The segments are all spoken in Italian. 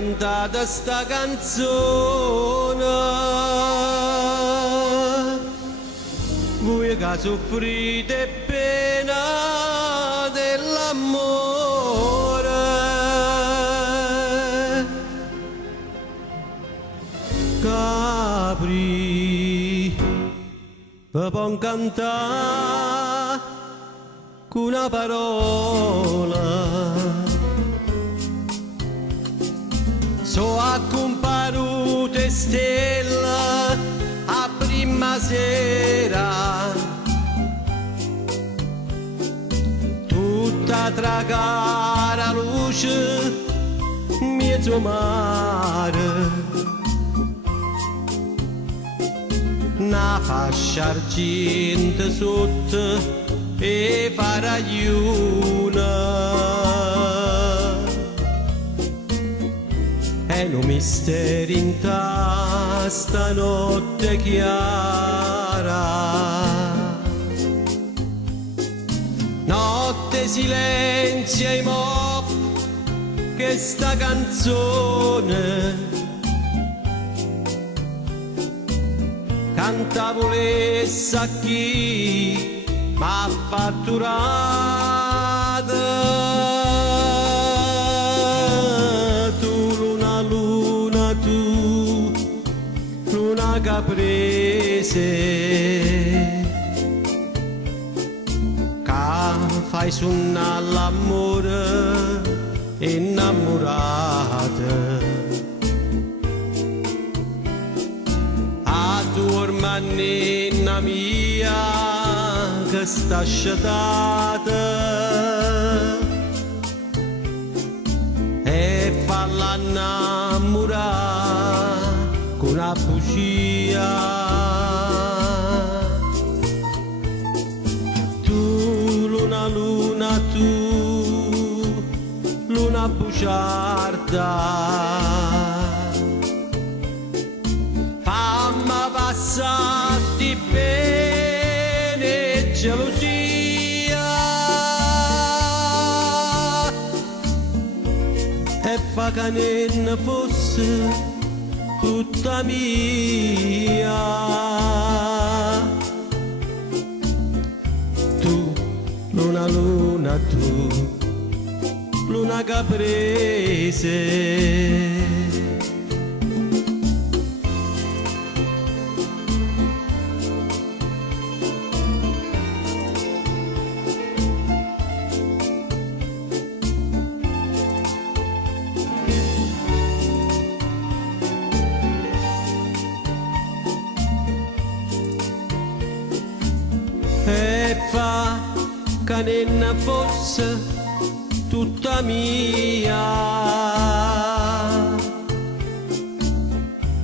cantata sta canzone, voi che soffrite pena dell'amore, Capri, vi può cantare con una parola. So accomparute stelle a prima sera, tutta tra cara luce, mezzo mare, una fascia argento sotto e faragliuna. È un mistero in sta notte chiara, notte silenzio e mo che sta canzone canta volesse a chi m'ha fatturata. Caprese, che fai suonare l'amore innamorata, a tua manina mia che sta sciatata e falla innamorare con una bugia. Tu, luna, luna, tu, luna bugiarda, fammi passare sti pene e gelosia e fa che ne fosse tutta mia. Tu, luna, luna, tu, luna caprese. E fa che ne fosse tutta mia.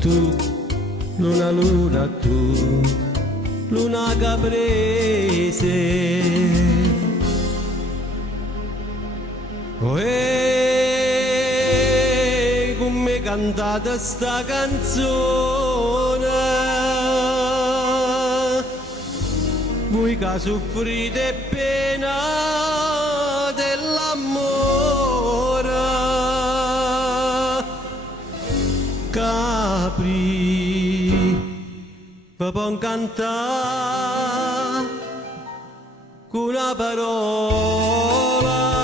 Tu, luna, luna, tu, luna caprese. Come cantate sta canzone, voi che soffrite pena dell'amore, Capri, vi può cantare con una parola.